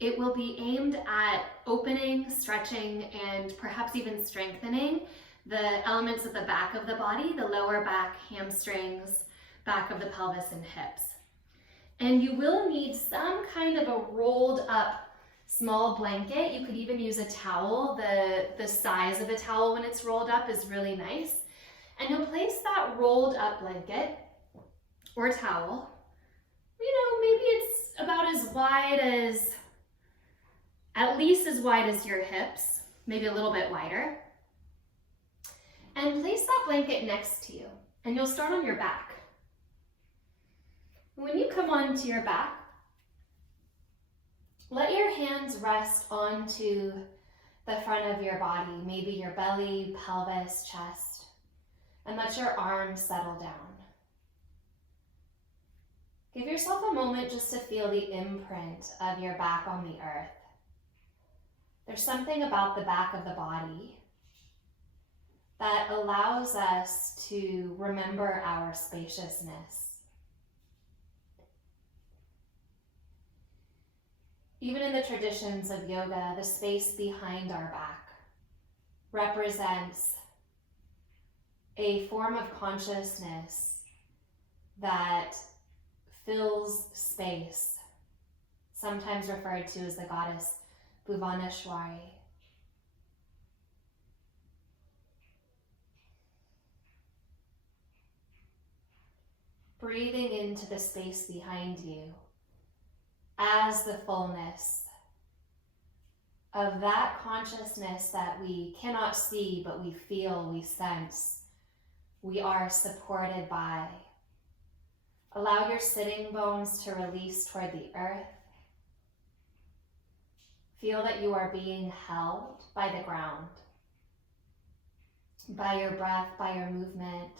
It will be aimed at opening, stretching, and perhaps even strengthening the elements at the back of the body, the lower back, hamstrings, back of the pelvis, and hips. And you will need some kind of a rolled up small blanket. You could even use a towel. The size of the towel when it's rolled up is really nice. And you'll place that rolled up blanket or towel, maybe it's about as wide as, at least as wide as your hips, maybe a little bit wider. And place that blanket next to you, and you'll start on your back. When you come onto your back, let your hands rest onto the front of your body, maybe your belly, pelvis, chest, and let your arms settle down. Give yourself a moment just to feel the imprint of your back on the earth. There's something about the back of the body that allows us to remember our spaciousness. Even in the traditions of yoga, the space behind our back represents a form of consciousness that fills space, sometimes referred to as the goddess Bhuvaneshwari. Breathing into the space behind you as the fullness of that consciousness that we cannot see, but we feel, we sense, we are supported by. Allow your sitting bones to release toward the earth. Feel that you are being held by the ground, by your breath, by your movement,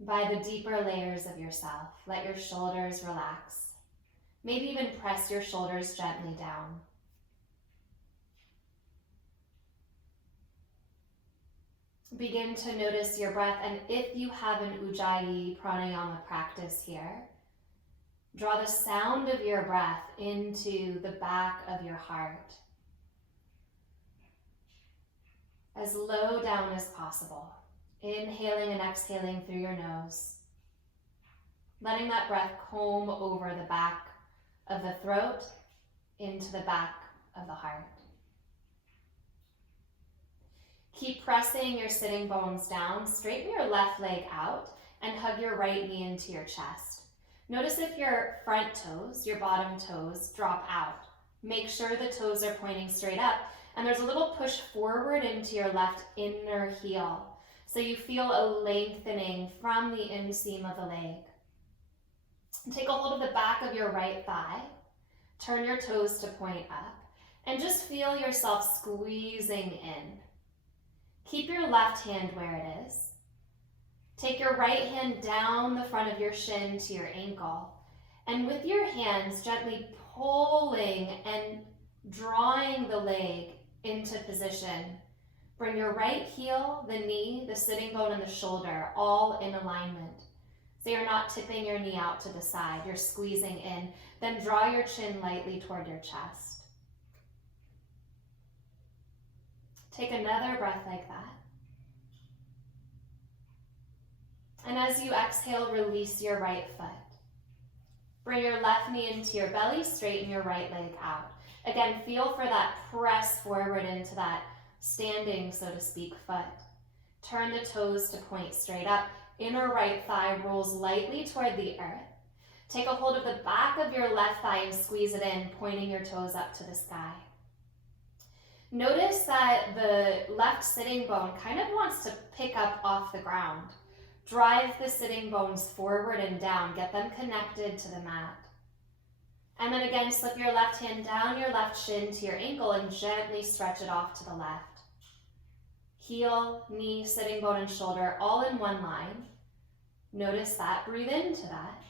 by the deeper layers of yourself. Let your shoulders relax. Maybe even press your shoulders gently down. Begin to notice your breath, and if you have an Ujjayi pranayama practice here, draw the sound of your breath into the back of your heart, as low down as possible. Inhaling and exhaling through your nose, letting that breath comb over the back of the throat into the back of the heart. Keep pressing your sitting bones down. Straighten your left leg out and hug your right knee into your chest. Notice if your front toes, your bottom toes, drop out. Make sure the toes are pointing straight up, and there's a little push forward into your left inner heel. So you feel a lengthening from the inseam of the leg. Take a hold of the back of your right thigh. Turn your toes to point up and just feel yourself squeezing in. Keep your left hand where it is. Take your right hand down the front of your shin to your ankle, and with your hands gently pulling and drawing the leg into position. Bring your right heel, the knee, the sitting bone, and the shoulder all in alignment. So you're not tipping your knee out to the side, you're squeezing in. Then draw your chin lightly toward your chest. Take another breath like that. And as you exhale, release your right foot. Bring your left knee into your belly, straighten your right leg out. Again, feel for that press forward into that standing, so to speak, foot. Turn the toes to point straight up. Inner right thigh rolls lightly toward the earth. Take a hold of the back of your left thigh and squeeze it in, pointing your toes up to the sky. Notice that the left sitting bone kind of wants to pick up off the ground. Drive the sitting bones forward and down. Get them connected to the mat. And then again, slip your left hand down your left shin to your ankle and gently stretch it off to the left. Heel, knee, sitting bone, and shoulder all in one line. Notice that. Breathe into that.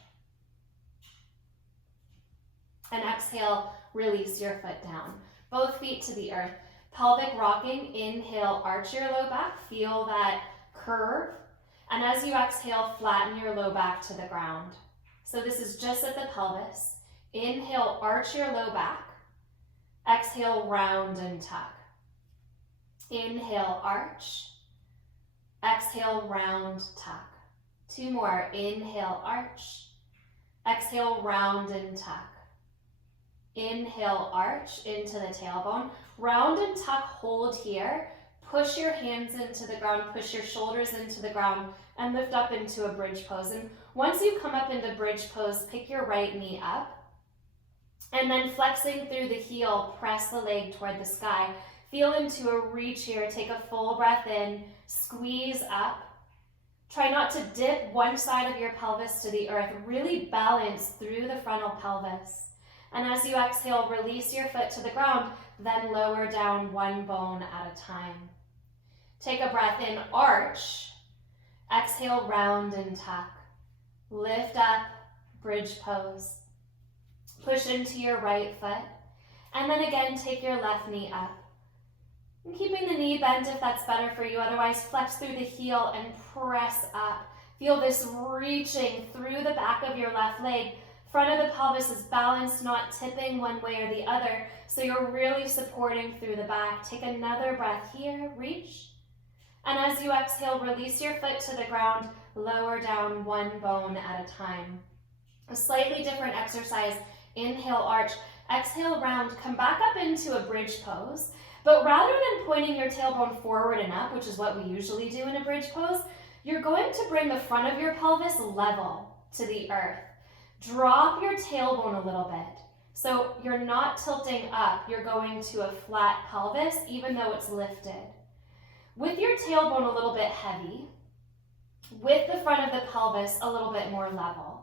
And exhale, release your foot down. Both feet to the earth. Pelvic rocking. Inhale, arch your low back. Feel that curve. And as you exhale, flatten your low back to the ground. So this is just at the pelvis. Inhale, arch your low back. Exhale, round and tuck. Inhale, arch. Exhale, round, tuck. 2 more. Inhale, arch. Exhale, round and tuck. Inhale, arch into the tailbone. Round and tuck, hold here. Push your hands into the ground, push your shoulders into the ground, and lift up into a bridge pose. And once you come up into bridge pose, pick your right knee up. And then flexing through the heel, press the leg toward the sky. Feel into a reach here. Take a full breath in, squeeze up. Try not to dip one side of your pelvis to the earth. Really balance through the frontal pelvis. And as you exhale, release your foot to the ground, then lower down one bone at a time. Take a breath in, arch. Exhale, round and tuck. Lift up, bridge pose. Push into your right foot. And then again, take your left knee up. And keeping the knee bent if that's better for you. Otherwise, flex through the heel and press up. Feel this reaching through the back of your left leg. Front of the pelvis is balanced, not tipping one way or the other. So you're really supporting through the back. Take another breath here, reach. And as you exhale, release your foot to the ground, lower down one bone at a time. A slightly different exercise. Inhale, arch. Exhale, round. Come back up into a bridge pose. But rather than pointing your tailbone forward and up, which is what we usually do in a bridge pose, you're going to bring the front of your pelvis level to the earth. Drop your tailbone a little bit. So you're not tilting up, you're going to a flat pelvis, even though it's lifted. With your tailbone a little bit heavy, with the front of the pelvis a little bit more level.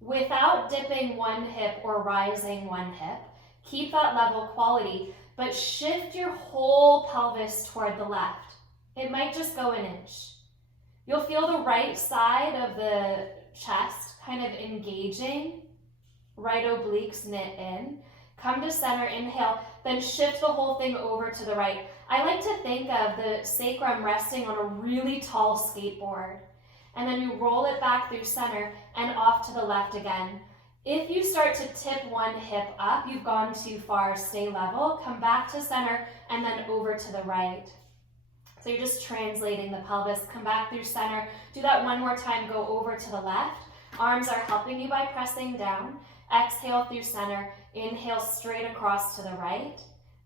Without dipping one hip or rising one hip, keep that level quality, but shift your whole pelvis toward the left. It might just go an inch. You'll feel the right side of the chest kind of engaging, right obliques knit in. Come to center, inhale, then shift the whole thing over to the right. I like to think of the sacrum resting on a really tall skateboard. And then you roll it back through center and off to the left again. If you start to tip one hip up, you've gone too far. Stay level, come back to center, and then over to the right. So you're just translating the pelvis. Come back through center. Do that one more time. Go over to the left. Arms are helping you by pressing down. Exhale through center. Inhale straight across to the right.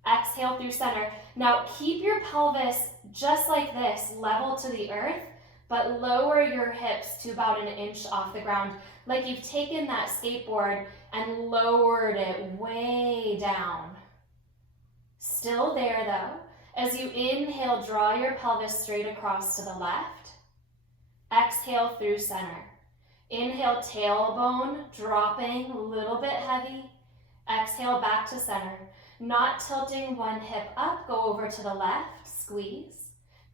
Exhale through center. Now keep your pelvis just like this, level to the earth, but lower your hips to about an inch off the ground, like you've taken that skateboard and lowered it way down. Still there though. As you inhale, draw your pelvis straight across to the left. Exhale through center. Inhale, tailbone dropping, a little bit heavy. Exhale back to center. Not tilting one hip up, go over to the left, squeeze.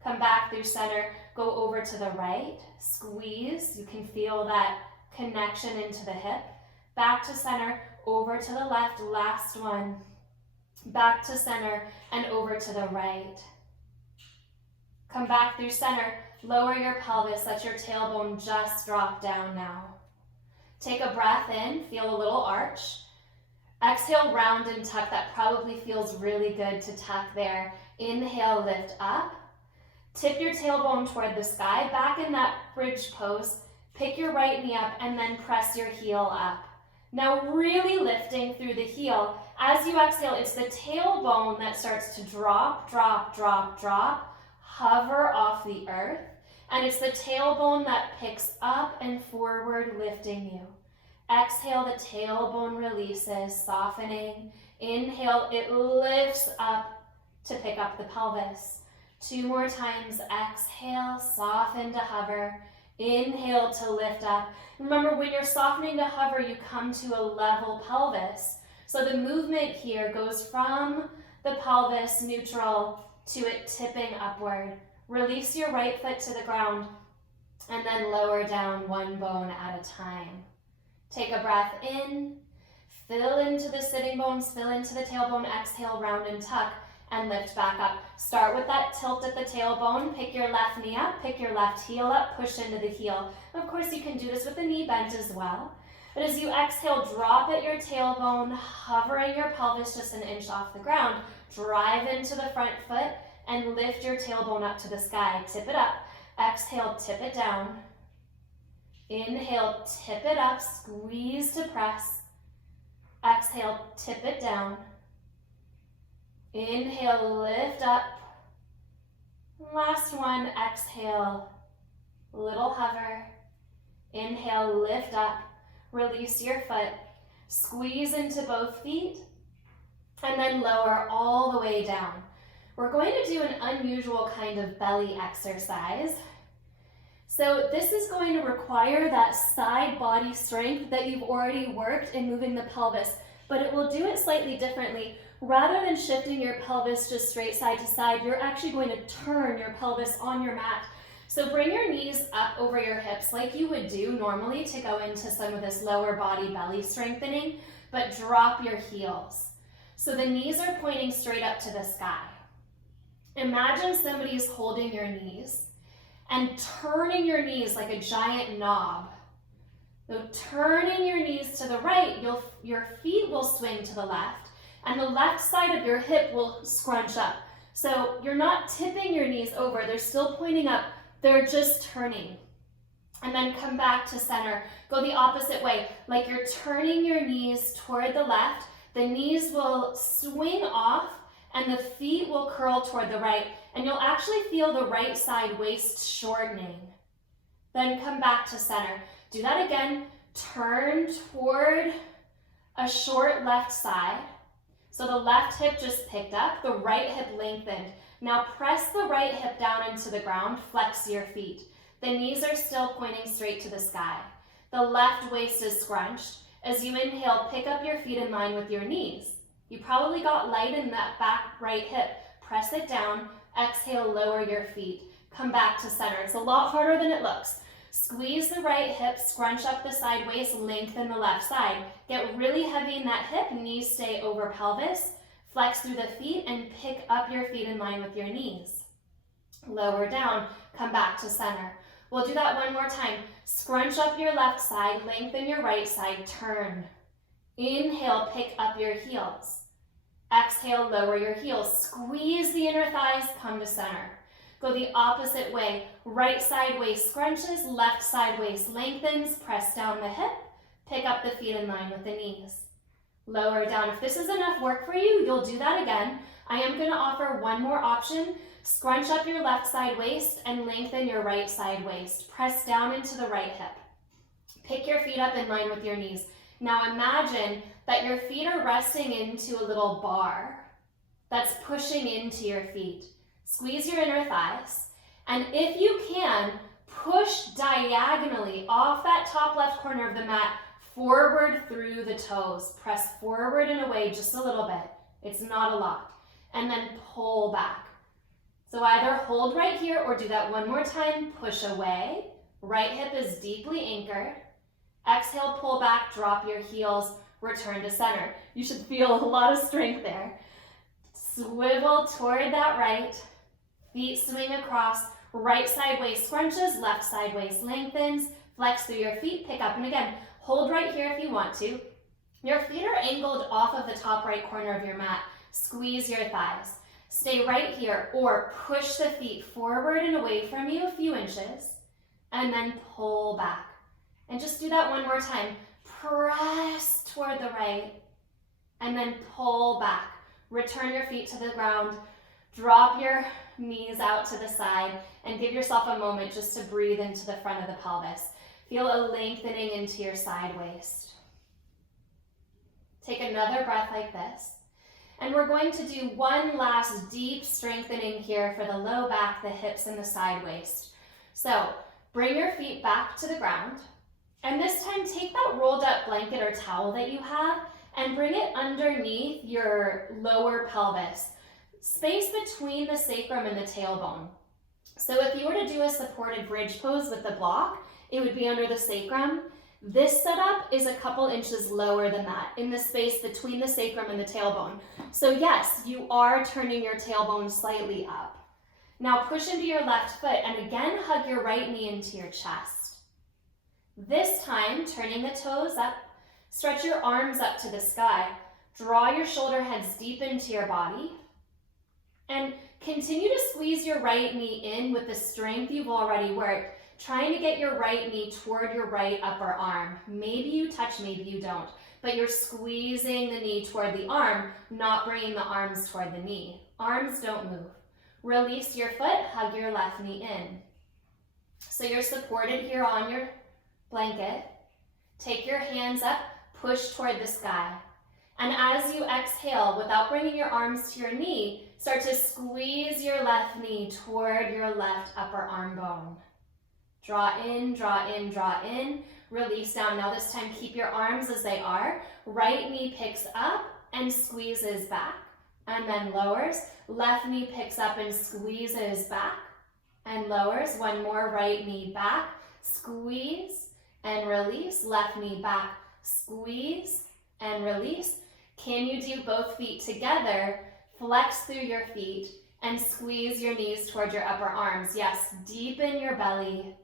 Come back through center, go over to the right, squeeze. You can feel that connection into the hip. Back to center, over to the left, last one. Back to center and over to the right. Come back through center, lower your pelvis, let your tailbone just drop down now. Take a breath in, feel a little arch. Exhale, round and tuck. That probably feels really good to tuck there. Inhale, lift up. Tip your tailbone toward the sky. Back in that bridge pose. Pick your right knee up and then press your heel up. Now really lifting through the heel. As you exhale, it's the tailbone that starts to drop, drop, drop, drop. Hover off the earth. And it's the tailbone that picks up and forward, lifting you. Exhale, the tailbone releases, softening. Inhale, it lifts up to pick up the pelvis. 2 more times. Exhale, soften to hover. Inhale to lift up. Remember, when you're softening to hover, you come to a level pelvis. So the movement here goes from the pelvis neutral to it tipping upward. Release your right foot to the ground and then lower down one bone at a time. Take a breath in, fill into the sitting bones, fill into the tailbone, exhale, round and tuck, and lift back up. Start with that tilt at the tailbone, pick your left knee up, pick your left heel up, push into the heel. Of course, you can do this with the knee bent as well. But as you exhale, drop at your tailbone, hovering your pelvis just an inch off the ground. Drive into the front foot and lift your tailbone up to the sky. Tip it up. Exhale, tip it down. Inhale, tip it up, squeeze to press. Exhale, tip it down. Inhale, lift up. Last one, exhale, little hover. Inhale, lift up, release your foot, squeeze into both feet, and then lower all the way down. We're going to do an unusual kind of belly exercise. So this is going to require that side body strength that you've already worked in moving the pelvis, but it will do it slightly differently. Rather than shifting your pelvis just straight side to side, you're actually going to turn your pelvis on your mat. So bring your knees up over your hips like you would do normally to go into some of this lower body belly strengthening, but drop your heels. So the knees are pointing straight up to the sky. Imagine somebody is holding your knees and turning your knees like a giant knob. So turning your knees to the right, your feet will swing to the left, and the left side of your hip will scrunch up. So you're not tipping your knees over, they're still pointing up, they're just turning. And then come back to center. Go the opposite way, like you're turning your knees toward the left, the knees will swing off, and the feet will curl toward the right, and you'll actually feel the right side waist shortening. Then come back to center. Do that again. Turn toward a short left side. So the left hip just picked up, the right hip lengthened. Now press the right hip down into the ground, flex your feet. The knees are still pointing straight to the sky. The left waist is scrunched. As you inhale, pick up your feet in line with your knees. You probably got light in that back right hip. Press it down, exhale, lower your feet. Come back to center. It's a lot harder than it looks. Squeeze the right hip, scrunch up the side waist, lengthen the left side. Get really heavy in that hip, knees stay over pelvis. Flex through the feet and pick up your feet in line with your knees. Lower down, come back to center. We'll do that one more time. Scrunch up your left side, lengthen your right side, turn. Inhale, pick up your heels. Exhale, lower your heels. Squeeze the inner thighs, come to center. Go the opposite way. Right side waist scrunches, left side waist lengthens, press down the hip, pick up the feet in line with the knees. Lower down. If this is enough work for you, you'll do that again. I am going to offer one more option. Scrunch up your left side waist and lengthen your right side waist. Press down into the right hip. Pick your feet up in line with your knees. Now imagine that your feet are resting into a little bar that's pushing into your feet. Squeeze your inner thighs, and if you can, push diagonally off that top left corner of the mat, forward through the toes. Press forward and away just a little bit. It's not a lot. And then pull back. So either hold right here or do that one more time, push away. Right hip is deeply anchored. Exhale, pull back, drop your heels, return to center. You should feel a lot of strength there. Swivel toward that right. Feet swing across, right side waist scrunches, left side waist lengthens, flex through your feet, pick up, and again, hold right here if you want to. Your feet are angled off of the top right corner of your mat. Squeeze your thighs. Stay right here or push the feet forward and away from you a few inches, and then pull back. And just do that one more time. Press toward the right, and then pull back. Return your feet to the ground. Drop your knees out to the side and give yourself a moment just to breathe into the front of the pelvis. Feel a lengthening into your side waist. Take another breath like this. And we're going to do one last deep strengthening here for the low back, the hips, and the side waist. So bring your feet back to the ground. And this time take that rolled up blanket or towel that you have and bring it underneath your lower pelvis. Space between the sacrum and the tailbone. So if you were to do a supported bridge pose with the block, it would be under the sacrum. This setup is a couple inches lower than that, in the space between the sacrum and the tailbone. So yes, you are turning your tailbone slightly up. Now push into your left foot and again hug your right knee into your chest. This time, turning the toes up Stretch your arms up to the sky. Draw your shoulder heads deep into your body. And continue to squeeze your right knee in with the strength you've already worked, trying to get your right knee toward your right upper arm. Maybe you touch, maybe you don't, but you're squeezing the knee toward the arm, not bringing the arms toward the knee. Arms don't move. Release your foot, hug your left knee in. So you're supported here on your blanket. Take your hands up, push toward the sky. And as you exhale, without bringing your arms to your knee, start to squeeze your left knee toward your left upper arm bone. Draw in, draw in, draw in. Release down. Now this time, keep your arms as they are. Right knee picks up and squeezes back and then lowers. Left knee picks up and squeezes back and lowers. One more, right knee back, squeeze and release. Left knee back, squeeze and release. Can you do both feet together? Flex through your feet and squeeze your knees toward your upper arms. Yes, deepen your belly.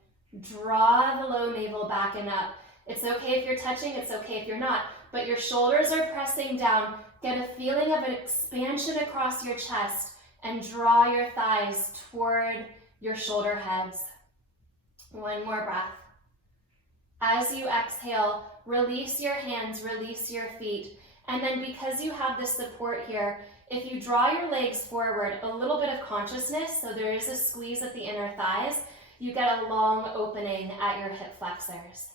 Draw the low navel back and up. It's okay if you're touching, it's okay if you're not, but your shoulders are pressing down. Get a feeling of an expansion across your chest and draw your thighs toward your shoulder heads. One more breath. As you exhale, release your hands, release your feet. And then because you have this support here, if you draw your legs forward, a little bit of consciousness, so there is a squeeze at the inner thighs, you get a long opening at your hip flexors.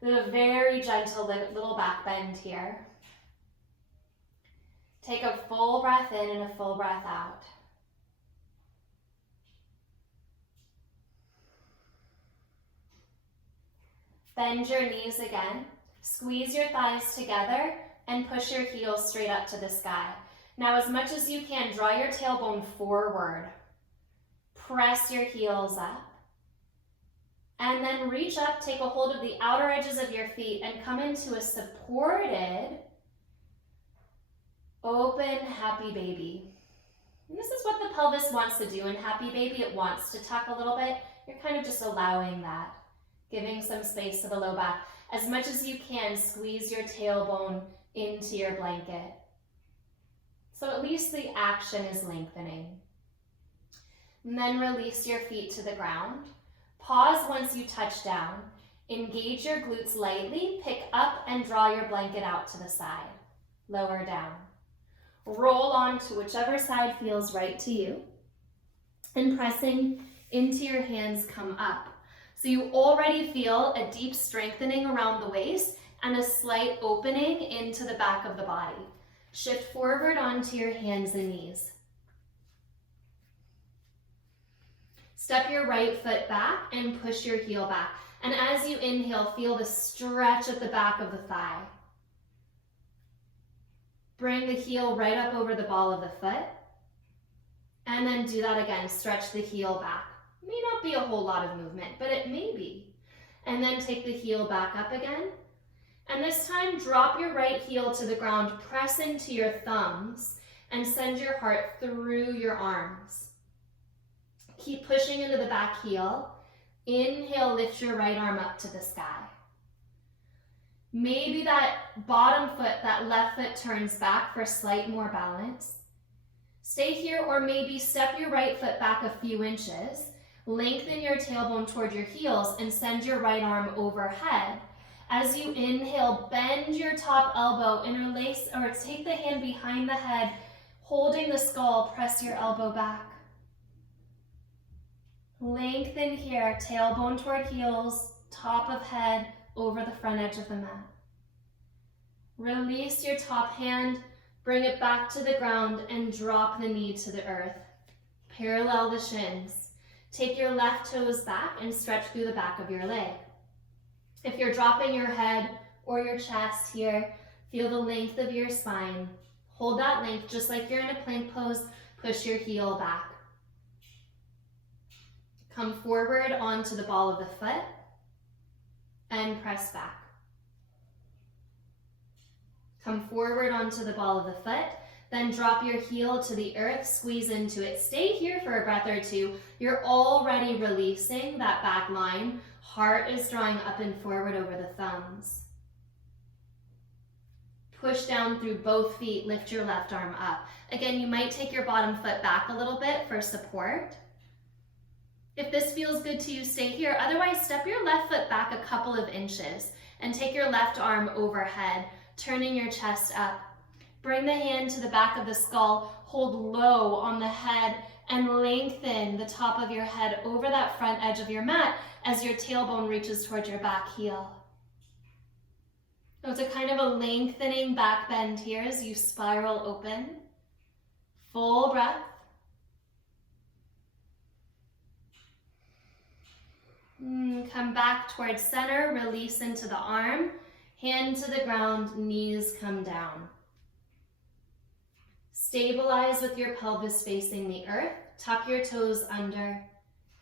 There's a very gentle little back bend here. Take a full breath in and a full breath out. Bend your knees again. Squeeze your thighs together and push your heels straight up to the sky. Now, as much as you can, draw your tailbone forward. Press your heels up. And then reach up, take a hold of the outer edges of your feet and come into a supported, open, happy baby. And this is what the pelvis wants to do in happy baby. It wants to tuck a little bit. You're kind of just allowing that, giving some space to the low back. As much as you can, squeeze your tailbone into your blanket. So at least the action is lengthening. And then release your feet to the ground. Pause once you touch down. Engage your glutes lightly. Pick up and draw your blanket out to the side. Lower down. Roll on to whichever side feels right to you. And pressing into your hands, come up. So you already feel a deep strengthening around the waist and a slight opening into the back of the body. Shift forward onto your hands and knees. Step your right foot back and push your heel back. And as you inhale, feel the stretch at the back of the thigh. Bring the heel right up over the ball of the foot. And then do that again. Stretch the heel back. May not be a whole lot of movement, but it may be. And then take the heel back up again. And this time, drop your right heel to the ground, press into your thumbs, and send your heart through your arms. Keep pushing into the back heel. Inhale, lift your right arm up to the sky. Maybe that bottom foot, that left foot turns back for slight more balance. Stay here, or maybe step your right foot back a few inches. Lengthen your tailbone toward your heels and send your right arm overhead. As you inhale, bend your top elbow, interlace, or take the hand behind the head, holding the skull, press your elbow back. Lengthen here, tailbone toward heels, top of head, over the front edge of the mat. Release your top hand, bring it back to the ground, and drop the knee to the earth. Parallel the shins. Take your left toes back and stretch through the back of your leg. If you're dropping your head or your chest here, feel the length of your spine. Hold that length just like you're in a plank pose. Push your heel back. Come forward onto the ball of the foot and press back. Come forward onto the ball of the foot, then drop your heel to the earth, squeeze into it. Stay here for a breath or two. You're already releasing that back line. Heart is drawing up and forward over the thumbs. Push down through both feet, lift your left arm up. Again, you might take your bottom foot back a little bit for support. If this feels good to you, stay here. Otherwise, step your left foot back a couple of inches and take your left arm overhead, turning your chest up. Bring the hand to the back of the skull, hold low on the head, and lengthen the top of your head over that front edge of your mat as your tailbone reaches towards your back heel. So it's a kind of a lengthening back bend here as you spiral open. Full breath. Come back towards center, release into the arm, hand to the ground, knees come down. Stabilize with your pelvis facing the earth, tuck your toes under,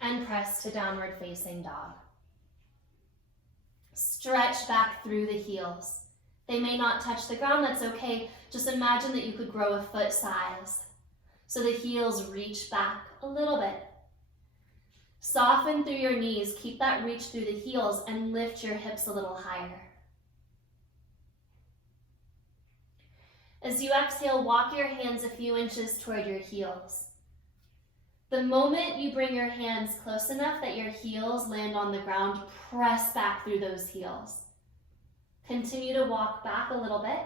and press to downward facing dog. Stretch back through the heels. They may not touch the ground, that's okay. Just imagine that you could grow a foot size. So the heels reach back a little bit. Soften through your knees, keep that reach through the heels, and lift your hips a little higher. As you exhale, walk your hands a few inches toward your heels. The moment you bring your hands close enough that your heels land on the ground, press back through those heels. Continue to walk back a little bit.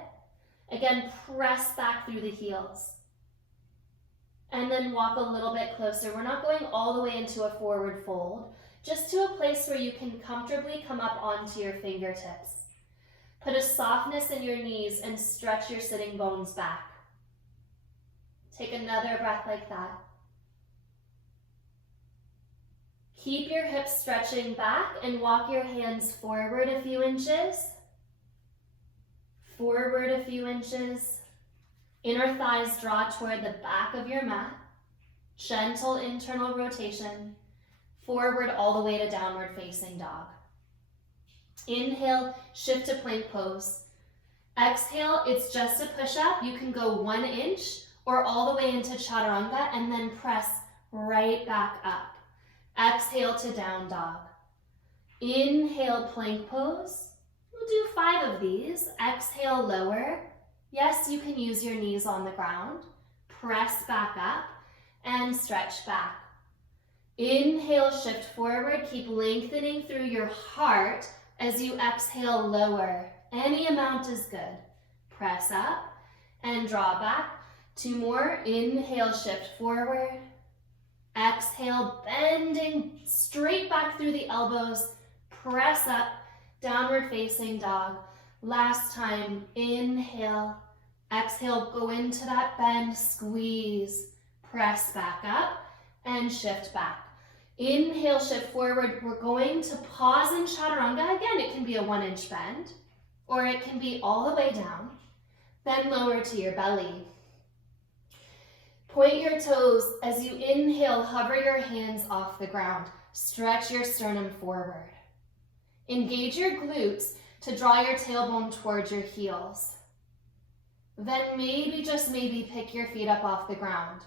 Again, press back through the heels. And then walk a little bit closer. We're not going all the way into a forward fold, just to a place where you can comfortably come up onto your fingertips. Put a softness in your knees and stretch your sitting bones back. Take another breath like that. Keep your hips stretching back and walk your hands forward a few inches. Forward a few inches. Inner thighs draw toward the back of your mat. Gentle internal rotation. Forward all the way to downward facing dog. Inhale, shift to plank pose. Exhale, it's just a push-up. You can go 1 inch or all the way into chaturanga and then press right back up. Exhale to down dog. Inhale, plank pose. We'll do 5 of these. Exhale, lower. Yes, you can use your knees on the ground. Press back up and stretch back. Inhale, shift forward. Keep lengthening through your heart as you exhale, lower. Any amount is good. Press up and draw back. 2 more. Inhale, shift forward. Exhale, bending straight back through the elbows. Press up, downward facing dog. Last time, inhale. Exhale, go into that bend, squeeze. Press back up and shift back. Inhale, shift forward. We're going to pause in chaturanga. Again, it can be a 1 inch bend, or it can be all the way down. Then lower to your belly. Point your toes. As you inhale, hover your hands off the ground. Stretch your sternum forward. Engage your glutes to draw your tailbone towards your heels. Then maybe, just maybe, pick your feet up off the ground.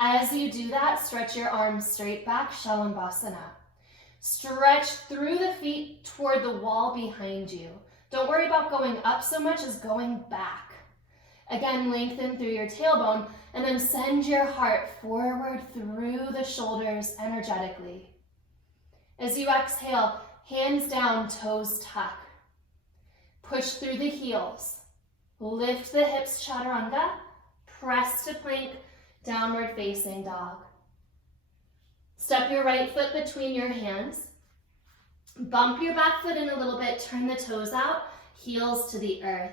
As you do that, stretch your arms straight back, Shalabhasana. Stretch through the feet toward the wall behind you. Don't worry about going up so much as going back. Again, lengthen through your tailbone and then send your heart forward through the shoulders energetically. As you exhale, hands down, toes tuck. Push through the heels. Lift the hips, chaturanga. Press to plank, downward facing dog. Step your right foot between your hands. Bump your back foot in a little bit, turn the toes out, heels to the earth.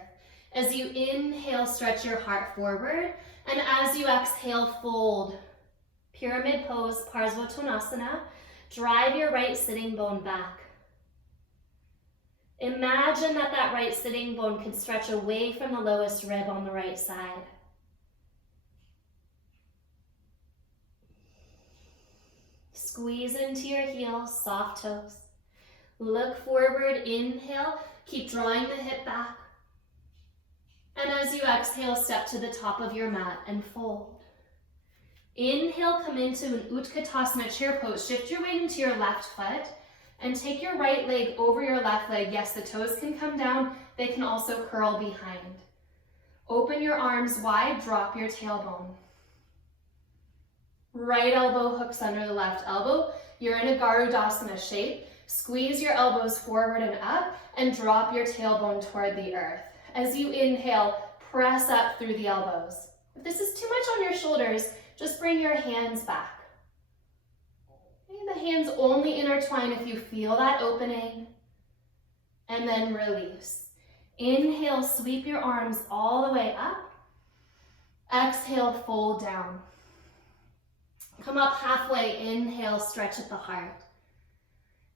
As you inhale, stretch your heart forward, and as you exhale, fold. Pyramid pose, Parsvakonasana. Drive your right sitting bone back. Imagine that that right sitting bone could stretch away from the lowest rib on the right side. Squeeze into your heels, soft toes. Look forward, inhale, keep drawing the hip back. And as you exhale, step to the top of your mat and fold. Inhale, come into an Utkatasana chair pose. Shift your weight into your left foot and take your right leg over your left leg. Yes, the toes can come down. They can also curl behind. Open your arms wide, drop your tailbone. Right elbow hooks under the left elbow. You're in a Garudasana shape. Squeeze your elbows forward and up and drop your tailbone toward the earth. As you inhale, press up through the elbows. If this is too much on your shoulders, just bring your hands back. The hands only intertwine if you feel that opening, and then release. Inhale, sweep your arms all the way up. Exhale, fold down. Come up halfway, inhale, stretch at the heart.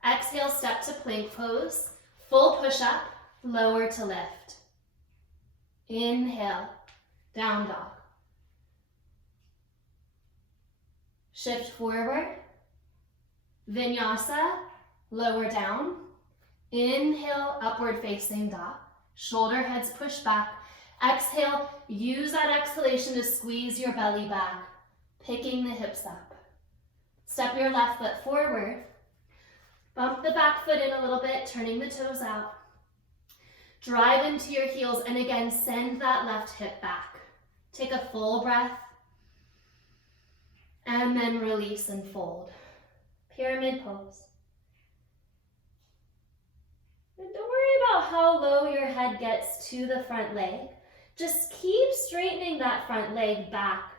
Exhale, step to plank pose, full push up, lower to lift. Inhale, down dog. Shift forward. Vinyasa, lower down. Inhale, upward facing dog. Shoulder heads push back. Exhale, use that exhalation to squeeze your belly back, picking the hips up. Step your left foot forward. Bump the back foot in a little bit, turning the toes out. Drive into your heels, and again, send that left hip back. Take a full breath, and then release and fold. Pyramid pose. And don't worry about how low your head gets to the front leg. Just keep straightening that front leg back.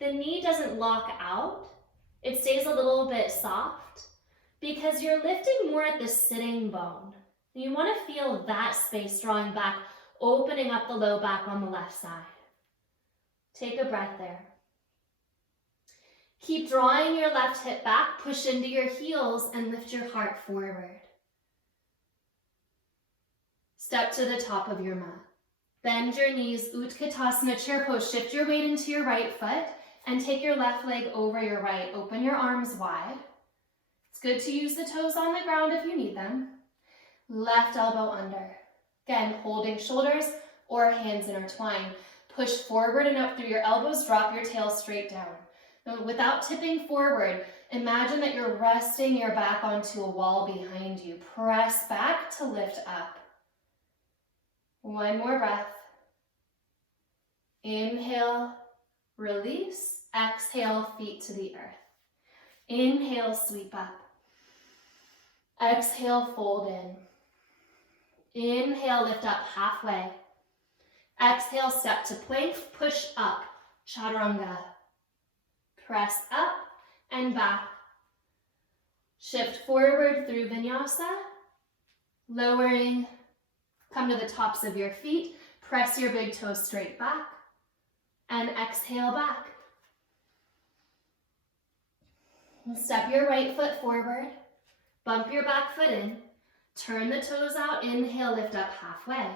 The knee doesn't lock out. It stays a little bit soft because you're lifting more at the sitting bone. You want to feel that space drawing back, opening up the low back on the left side. Take a breath there. Keep drawing your left hip back, push into your heels, and lift your heart forward. Step to the top of your mat. Bend your knees, Utkatasana, chair pose. Shift your weight into your right foot and take your left leg over your right. Open your arms wide. It's good to use the toes on the ground if you need them. Left elbow under. Again, holding shoulders or hands intertwined. Push forward and up through your elbows. Drop your tail straight down. Now, without tipping forward, imagine that you're resting your back onto a wall behind you. Press back to lift up. One more breath. Inhale, release. Exhale, feet to the earth. Inhale, sweep up. Exhale, fold in. Inhale, lift up halfway. Exhale, step to plank, push up, chaturanga. Press up and back. Shift forward through vinyasa. Lowering, come to the tops of your feet. Press your big toes straight back. And exhale back. And step your right foot forward. Bump your back foot in. Turn the toes out. Inhale, lift up halfway.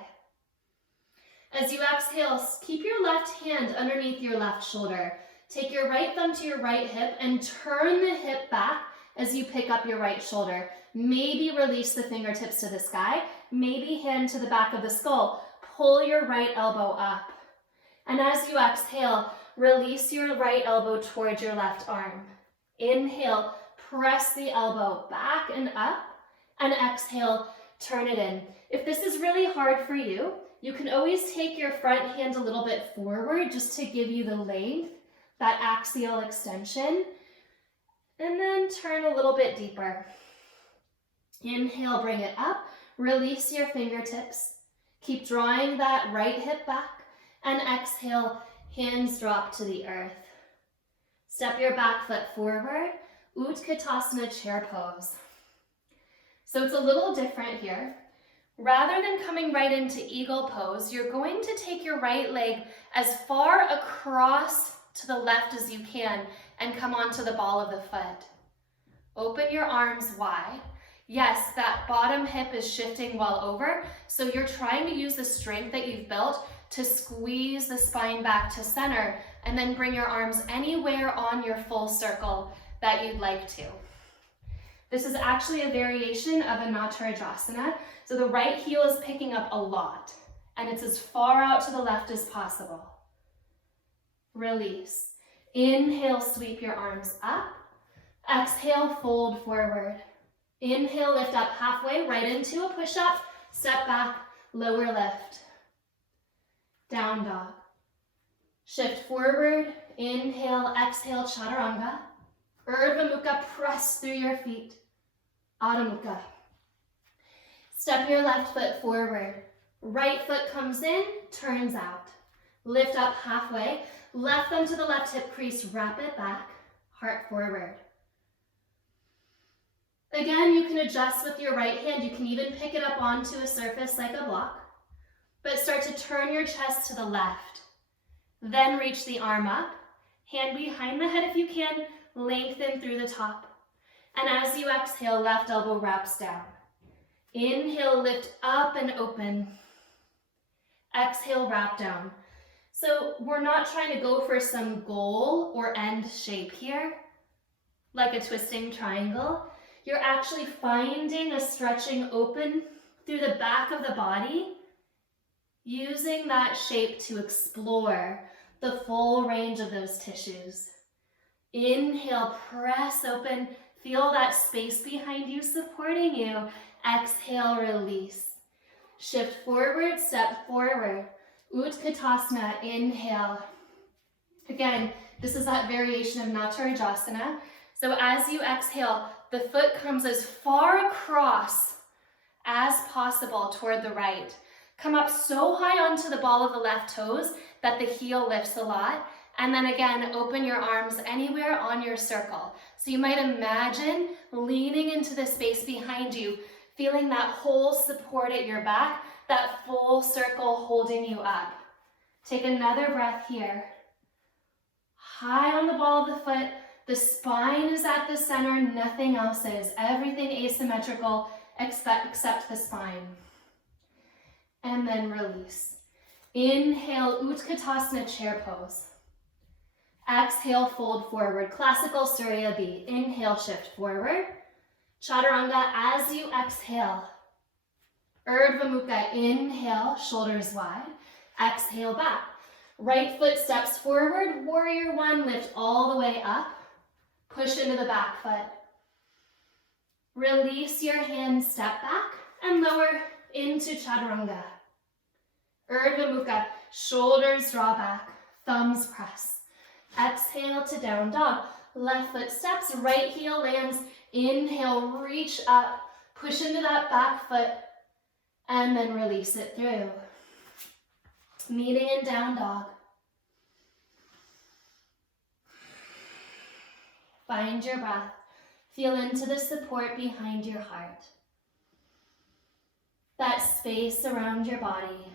As you exhale, keep your left hand underneath your left shoulder. Take your right thumb to your right hip and turn the hip back as you pick up your right shoulder. Maybe release the fingertips to the sky. Maybe hand to the back of the skull. Pull your right elbow up. And as you exhale, release your right elbow towards your left arm. Inhale, press the elbow back and up. And exhale, turn it in. If this is really hard for you, you can always take your front hand a little bit forward just to give you the length, that axial extension, and then turn a little bit deeper. Inhale, bring it up, release your fingertips. Keep drawing that right hip back, and exhale, hands drop to the earth. Step your back foot forward, Utkatasana, chair pose. So it's a little different here. Rather than coming right into eagle pose, you're going to take your right leg as far across to the left as you can and come onto the ball of the foot. Open your arms wide. Yes, that bottom hip is shifting well over, so you're trying to use the strength that you've built to squeeze the spine back to center and then bring your arms anywhere on your full circle that you'd like to. This is actually a variation of a Natarajasana, so the right heel is picking up a lot, and it's as far out to the left as possible. Release. Inhale, sweep your arms up. Exhale, fold forward. Inhale, lift up halfway, right into a push-up. Step back, lower lift. down dog. Shift forward, inhale, exhale, chaturanga. Urdhva Mukha, press through your feet. Adho Mukha. Step your left foot forward. Right foot comes in, turns out. Lift up halfway. Left thumb to the left hip crease, wrap it back. Heart forward. Again, you can adjust with your right hand. You can even pick it up onto a surface like a block. But start to turn your chest to the left. Then reach the arm up. Hand behind the head if you can. Lengthen through the top. And as you exhale, left elbow wraps down. Inhale, lift up and open. Exhale, wrap down. So we're not trying to go for some goal or end shape here, like a twisting triangle. You're actually finding a stretching open through the back of the body, using that shape to explore the full range of those tissues. Inhale, press open. Feel that space behind you supporting you. Exhale, release. Shift forward, step forward. Utkatasana, inhale. Again, this is that variation of Natarajasana. So as you exhale, the foot comes as far across as possible toward the right. Come up so high onto the ball of the left toes that the heel lifts a lot. And then again, open your arms anywhere on your circle. So you might imagine leaning into the space behind you, feeling that whole support at your back, that full circle holding you up. Take another breath here. High on the ball of the foot, the spine is at the center, nothing else is. Everything asymmetrical except the spine. And then release. Inhale, Utkatasana, chair pose. Exhale, fold forward. Classical Surya B. Inhale, shift forward. Chaturanga as you exhale. Urdhva Mukha, inhale, shoulders wide. Exhale, back. Right foot steps forward. Warrior one, lift all the way up. Push into the back foot. Release your hands, step back, and lower into Chaturanga. Urdhva Mukha, shoulders draw back, thumbs press. Exhale to down dog. Left foot steps, right heel lands. Inhale, reach up, push into that back foot, and then release it through. Meeting in down dog. Find your breath. Feel into the support behind your heart. That space around your body.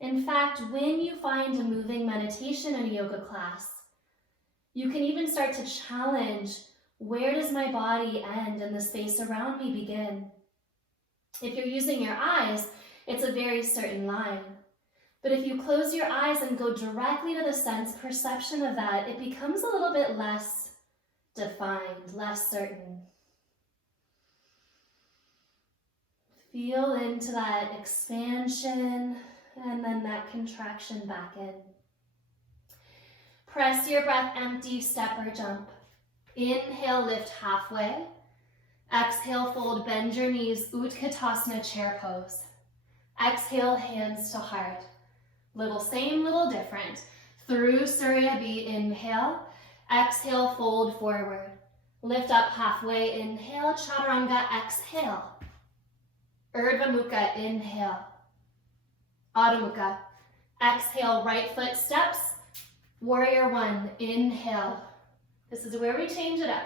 In fact, when you find a moving meditation in a yoga class, you can even start to challenge, where does my body end and the space around me begin? If you're using your eyes, it's a very certain line. But if you close your eyes and go directly to the sense perception of that, it becomes a little bit less defined, less certain. Feel into that expansion and then that contraction back in. Press your breath empty, step or jump. Inhale, lift halfway. Exhale, fold, bend your knees, Utkatasana, chair pose. Exhale, hands to heart. Little same, little different. Through Surya B, inhale. Exhale, fold forward. Lift up halfway, inhale, Chaturanga, exhale. Urdhva Mukha, inhale. Adho Mukha. Exhale, right foot steps. Warrior one, inhale. This is where we change it up.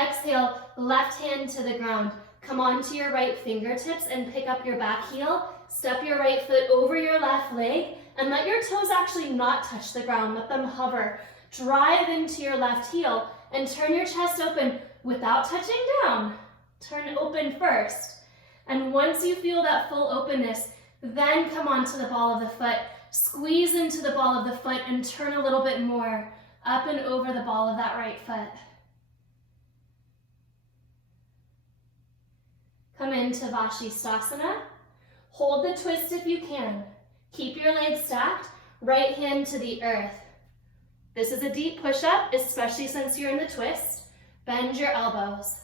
Exhale, left hand to the ground. Come onto your right fingertips and pick up your back heel. Step your right foot over your left leg and let your toes actually not touch the ground. Let them hover. Drive into your left heel and turn your chest open without touching down. Turn open first. And once you feel that full openness, then come onto the ball of the foot. Squeeze into the ball of the foot and turn a little bit more up and over the ball of that right foot. Come into Vashisthasana. Hold the twist if you can. Keep your legs stacked, right hand to the earth. This is a deep push-up, especially since you're in the twist. Bend your elbows.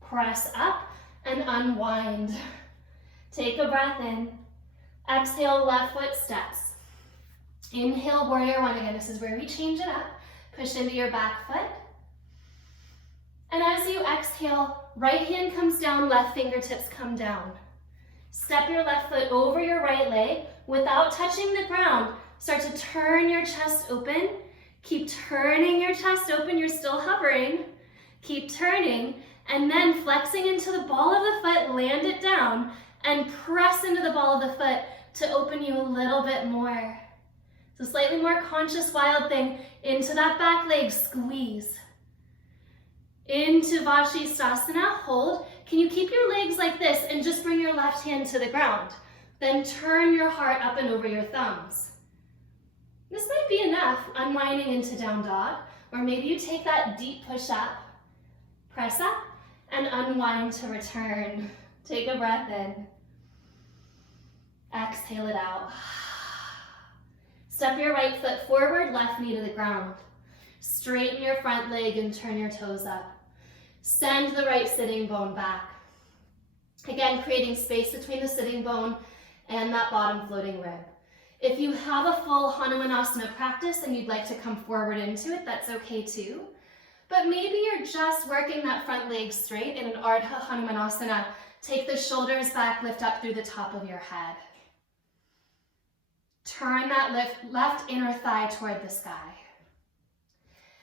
Press up and unwind. Take a breath in. Exhale, left foot steps. Inhale, warrior one. Again, this is where we change it up. Push into your back foot. And as you exhale, right hand comes down, left fingertips come down. Step your left foot over your right leg without touching the ground. Start to turn your chest open. Keep turning your chest open. You're still hovering. Keep turning. And then flexing into the ball of the foot, land it down, and press into the ball of the foot to open you a little bit more. So slightly more conscious wild thing. Into that back leg, squeeze. Into Vashisthasana, hold. Can you keep your legs like this and just bring your left hand to the ground? Then turn your heart up and over your thumbs. This might be enough, unwinding into down dog, or maybe you take that deep push up, press up, and unwind to return. Take a breath in. Exhale it out. Step your right foot forward, left knee to the ground. Straighten your front leg and turn your toes up. Send the right sitting bone back. Again, creating space between the sitting bone and that bottom floating rib. If you have a full Hanumanasana practice and you'd like to come forward into it, that's okay too. But maybe you're just working that front leg straight in an Ardha Hanumanasana. Take the shoulders back, lift up through the top of your head. Turn that left inner thigh toward the sky.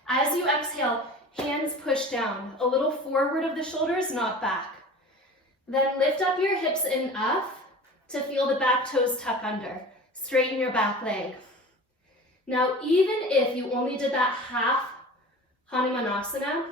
As you exhale, hands push down, a little forward of the shoulders, not back. Then lift up your hips enough to feel the back toes tuck under. Straighten your back leg. Now, even if you only did that half Hanumanasana,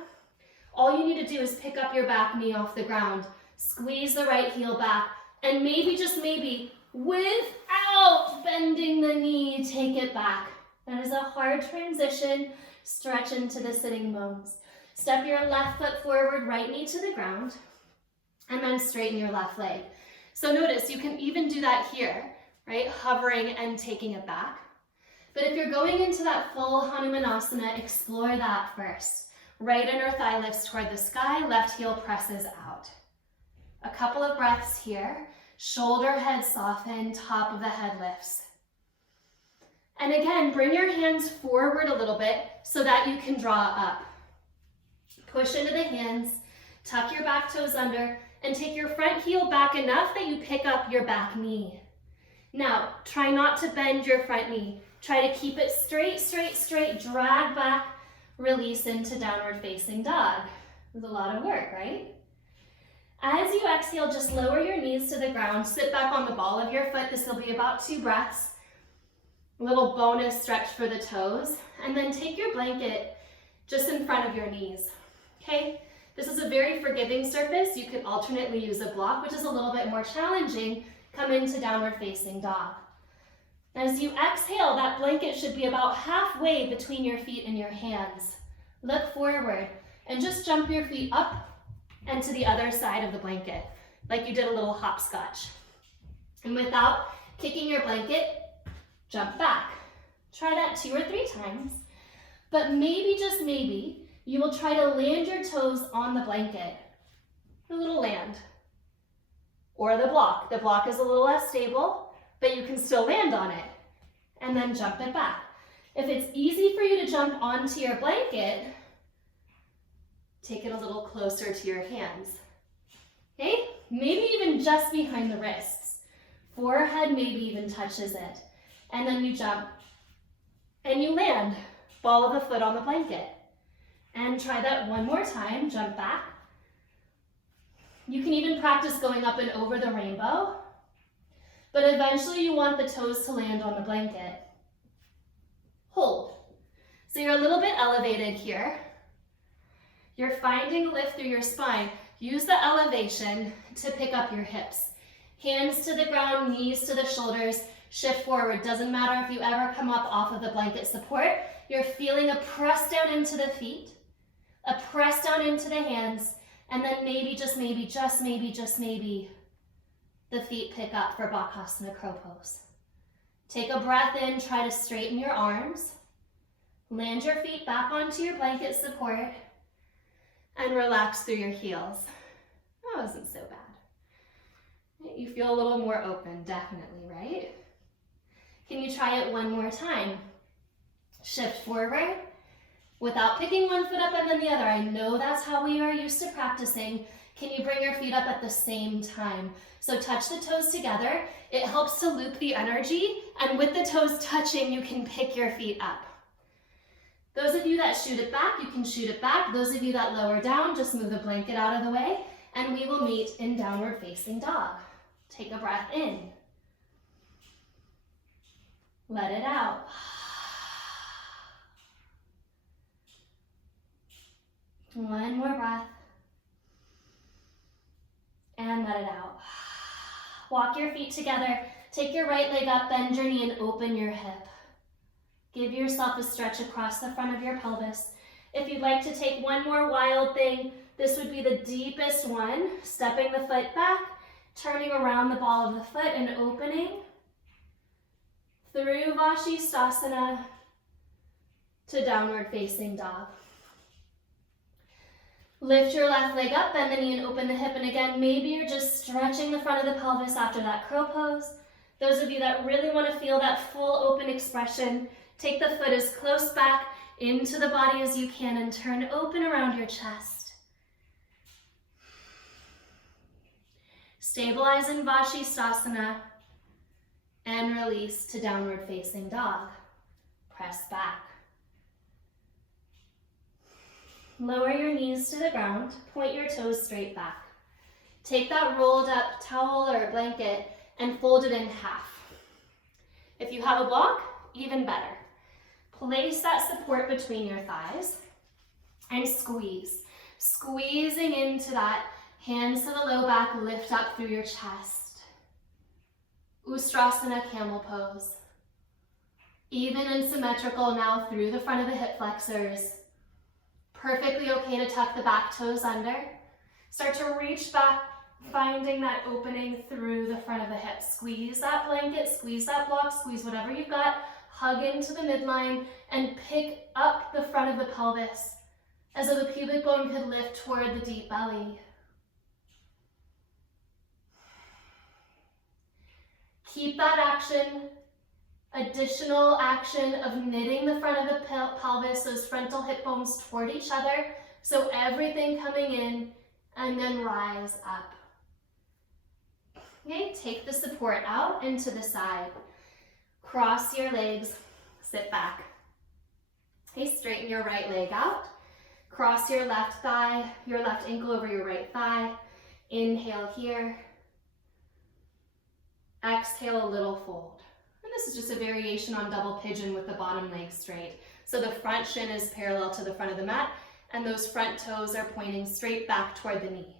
all you need to do is pick up your back knee off the ground, squeeze the right heel back, and maybe, just maybe, without bending the knee, take it back. That is a hard transition. Stretch into the sitting bones. Step your left foot forward, right knee to the ground, and then straighten your left leg. So notice you can even do that here, right? Hovering and taking it back. But if you're going into that full Hanumanasana, explore that first. Right inner thigh lifts toward the sky, left heel presses out. A couple of breaths here. Shoulder head soften, top of the head lifts. And again, bring your hands forward a little bit so that you can draw up. Push into the hands, tuck your back toes under, and take your front heel back enough that you pick up your back knee. Now, try not to bend your front knee. Try to keep it straight, straight, straight. Drag back, release into downward facing dog. It's a lot of work, right? As you exhale, just lower your knees to the ground. Sit back on the ball of your foot. This will be about 2 breaths. A little bonus stretch for the toes. And then take your blanket just in front of your knees. Okay? This is a very forgiving surface. You could alternately use a block, which is a little bit more challenging. Come into downward facing dog. As you exhale, that blanket should be about halfway between your feet and your hands. Look forward and just jump your feet up and to the other side of the blanket, like you did a little hopscotch. And without kicking your blanket, jump back. Try that 2 or 3 times, but maybe, just maybe, you will try to land your toes on the blanket. A little land. Or the block. The block is a little less stable, but you can still land on it. And then jump it back. If it's easy for you to jump onto your blanket, take it a little closer to your hands. Okay? Maybe even just behind the wrists. Forehead maybe even touches it. And then you jump and you land. Ball of the foot on the blanket. And try that one more time. Jump back. You can even practice going up and over the rainbow. But eventually you want the toes to land on the blanket. Hold. So you're a little bit elevated here. You're finding lift through your spine. Use the elevation to pick up your hips. Hands to the ground, knees to the shoulders, shift forward. Doesn't matter if you ever come up off of the blanket support. You're feeling a press down into the feet, a press down into the hands, and then maybe, just maybe, just maybe, just maybe, the feet pick up for Bakasana Crow Pose. Take a breath in, try to straighten your arms. Land your feet back onto your blanket support and relax through your heels. That wasn't so bad. You feel a little more open, definitely, right? Can you try it one more time? Shift forward without picking one foot up and then the other. I know that's how we are used to practicing. Can you bring your feet up at the same time? So touch the toes together. It helps to loop the energy, and with the toes touching, you can pick your feet up. Those of you that shoot it back, you can shoot it back. Those of you that lower down, just move the blanket out of the way, and we will meet in downward facing dog. Take a breath in. Let it out. One more breath. And let it out. Walk your feet together. Take your right leg up, bend your knee, and open your hip. Give yourself a stretch across the front of your pelvis. If you'd like to take one more wild thing, this would be the deepest one. Stepping the foot back, turning around the ball of the foot and opening through Vashisthasana to downward facing dog. Lift your left leg up, bend the knee and open the hip. And again, maybe you're just stretching the front of the pelvis after that crow pose. Those of you that really want to feel that full open expression, take the foot as close back into the body as you can and turn open around your chest. Stabilize in Vashisthasana and release to downward facing dog. Press back. Lower your knees to the ground, point your toes straight back. Take that rolled up towel or blanket and fold it in half. If you have a block, even better. Place that support between your thighs and squeeze. Squeezing into that, hands to the low back, lift up through your chest. Ustrasana, camel pose. Even and symmetrical now through the front of the hip flexors. Perfectly okay to tuck the back toes under. Start to reach back, finding that opening through the front of the hip. Squeeze that blanket, squeeze that block, squeeze whatever you've got. Hug into the midline and pick up the front of the pelvis as though the pubic bone could lift toward the deep belly. Keep that action. Additional action of knitting the front of the pelvis, those frontal hip bones toward each other. So everything coming in and then rise up. Okay, take the support out into the side. Cross your legs, sit back. Okay, straighten your right leg out. Cross your left thigh, your left ankle over your right thigh. Inhale here. Exhale, a little fold. And this is just a variation on double pigeon with the bottom leg straight. So the front shin is parallel to the front of the mat, and those front toes are pointing straight back toward the knee.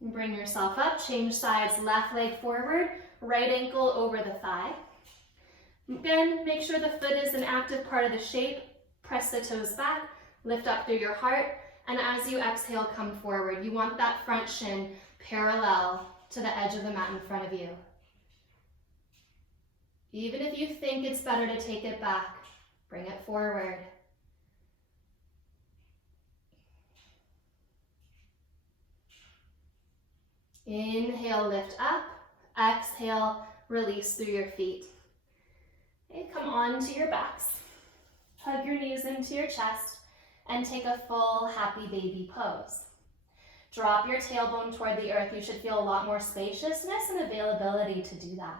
And bring yourself up, change sides, left leg forward, right ankle over the thigh. Again, make sure the foot is an active part of the shape. Press the toes back, lift up through your heart. And as you exhale, come forward. You want that front shin parallel to the edge of the mat in front of you. Even if you think it's better to take it back, bring it forward. Inhale, lift up. Exhale, release through your feet. Okay, come on to your backs. Hug your knees into your chest. And take a full happy baby pose. Drop your tailbone toward the earth. You should feel a lot more spaciousness and availability to do that.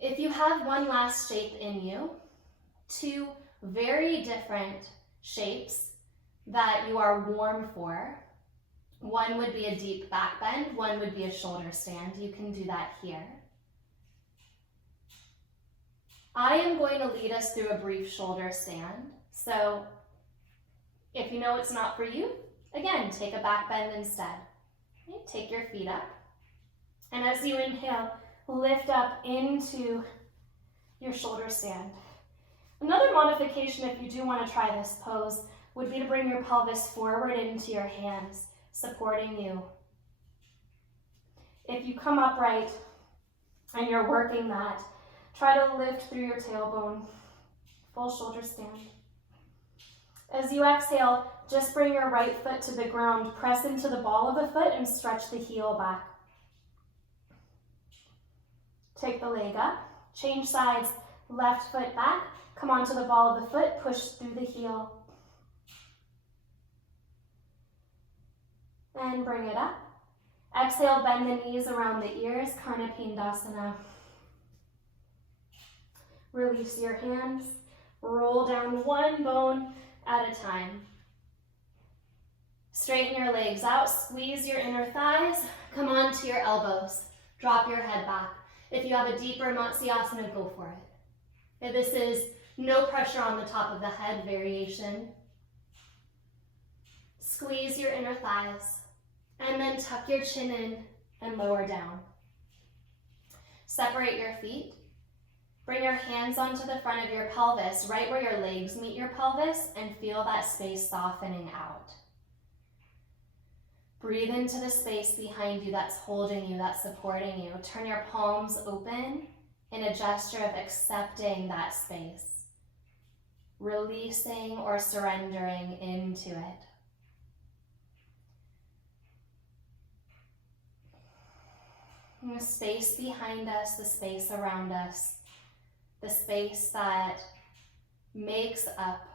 If you have one last shape in you, two very different shapes that you are warm for. One would be a deep back bend, one would be a shoulder stand. You can do that here. I am going to lead us through a brief shoulder stand. So if you know it's not for you, again, take a back bend instead. Okay, take your feet up. And as you inhale, lift up into your shoulder stand. Another modification, if you do want to try this pose, would be to bring your pelvis forward into your hands, supporting you. If you come upright and you're working that, try to lift through your tailbone, Full shoulder stand. As you exhale, just bring your right foot to the ground. Press into the ball of the foot and stretch the heel back. Take the leg up. Change sides. Left foot back. Come onto the ball of the foot. Push through the heel. And bring it up. Exhale, bend the knees around the ears. Karnapindasana. Release your hands. Roll down one bone at a time. Straighten your legs out, squeeze your inner thighs, come onto your elbows, drop your head back. If you have a deeper Matsyasana, go for it. If this is no pressure on the top of the head variation, squeeze your inner thighs, and then tuck your chin in and lower down. Separate your feet. Bring your hands onto the front of your pelvis, right where your legs meet your pelvis, and feel that space softening out. Breathe into the space behind you that's holding you, that's supporting you. Turn your palms open in a gesture of accepting that space, releasing or surrendering into it. And the space behind us, the space around us, the space that makes up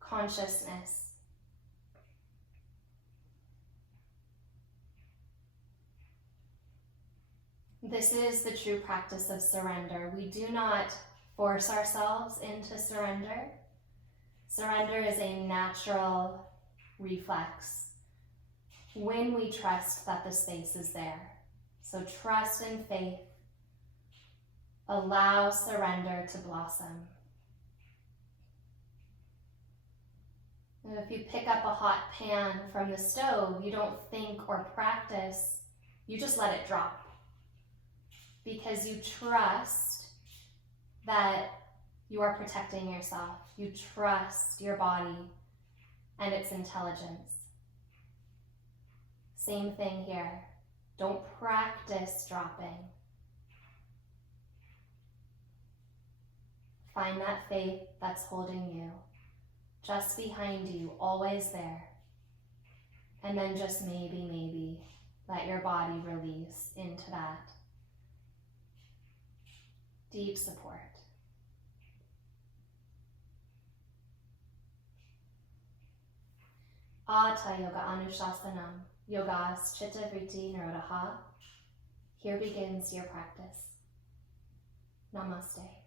consciousness. This is the true practice of surrender. We do not force ourselves into surrender. Surrender is a natural reflex when we trust that the space is there. So trust and faith. Allow surrender to blossom. And if you pick up a hot pan from the stove, you don't think or practice, you just let it drop. Because you trust that you are protecting yourself. You trust your body and its intelligence. Same thing here. Don't practice dropping. Find that faith that's holding you, just behind you, always there. And then just maybe, let your body release into that deep support. Ata Yoga Anushasanam, Yogas Chitta Vritti Nirodha. Here begins your practice. Namaste.